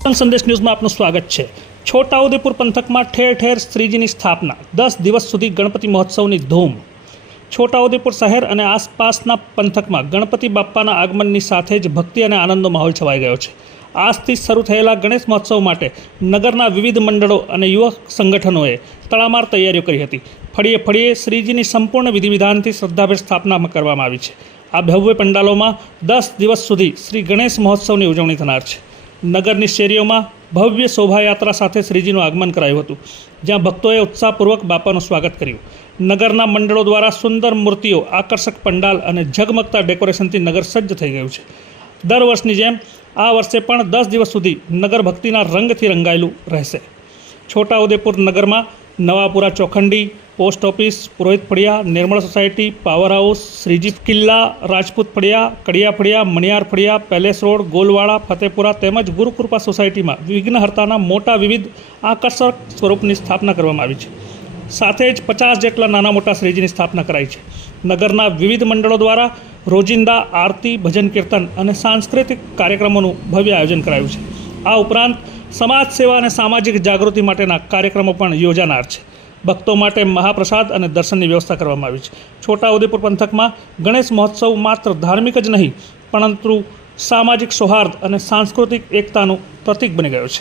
સંદેશ ન્યૂઝમાં આપનું સ્વાગત છે। છોટાઉદેપુર પંથકમાં ઠેર ઠેર શ્રીજીની સ્થાપના, 10 દિવસ સુધી ગણપતિ મહોત્સવની ધૂમ। છોટાઉદેપુર શહેર અને આસપાસના પંથકમાં ગણપતિ બાપ્પાના આગમનની સાથે જ ભક્તિ અને આનંદનો માહોલ છવાઈ ગયો છે। આજથી શરૂ થયેલા ગણેશ મહોત્સવ માટે નગરના વિવિધ મંડળો અને યુવક સંગઠનોએ તડામાર તૈયારીઓ કરી હતી। ફળીએ ફળીએ શ્રીજીની સંપૂર્ણ વિધિવિધાનથી શ્રદ્ધાભેર સ્થાપના કરવામાં આવી છે। આ ભવ્ય પંડાલોમાં 10 દિવસ સુધી શ્રી ગણેશ મહોત્સવની ઉજવણી થનાર છે। નગરની શેરીઓમાં ભવ્ય શોભાયાત્રા સાથે શ્રીજીનું આગમન કરાયું હતું, જ્યાં ભક્તોએ ઉત્સાહપૂર્વક બાપાનું સ્વાગત કર્યું। નગરના મંડળો દ્વારા સુંદર મૂર્તિઓ, આકર્ષક પંડાલ અને ઝગમગતા ડેકોરેશનથી નગર સજ્જ થઈ ગયું છે। દર વર્ષની જેમ આ વર્ષે પણ 10 દિવસ સુધી નગર ભક્તિના રંગથી રંગાયેલું રહેશે। છોટાઉદેપુર નગરમાં નવાપુરા ચોખંડી, પોસ્ટ ઓફિસ, પુરોહિત ફળિયા, નિર્મળ સોસાયટી, પાવર હાઉસ, શ્રીજી કિલ્લા, રાજપૂત ફળિયા, કડિયા ફળિયા, મણિયાર ફળિયા, પેલેસ રોડ, ગોલવાડા, ફતેપુરા તેમજ ગુરુકૃપા સોસાયટીમાં વિઘ્નહર્તાના મોટા વિવિધ આકર્ષક સ્વરૂપની સ્થાપના કરવામાં આવી છે। સાથે જ 50 જેટલા નાના મોટા શ્રીજીની સ્થાપના કરાઈ છે। નગરના વિવિધ મંડળો દ્વારા રોજિંદા આરતી, ભજન કીર્તન અને સાંસ્કૃતિક કાર્યક્રમોનું ભવ્ય આયોજન કરાયું છે। આ ઉપરાંત સમાજ સેવા અને સામાજિક જાગૃતિ માટેના કાર્યક્રમો પણ યોજાનાર છે। ભક્તો માટે મહાપ્રસાદ અને દર્શનની વ્યવસ્થા કરવામાં આવી છે। છોટાઉદેપુર પંથકમાં ગણેશ મહોત્સવ માત્ર ધાર્મિક જ નહીં, પરંતુ સામાજિક સૌહાર્દ અને સાંસ્કૃતિક એકતાનું પ્રતીક બની ગયો છે।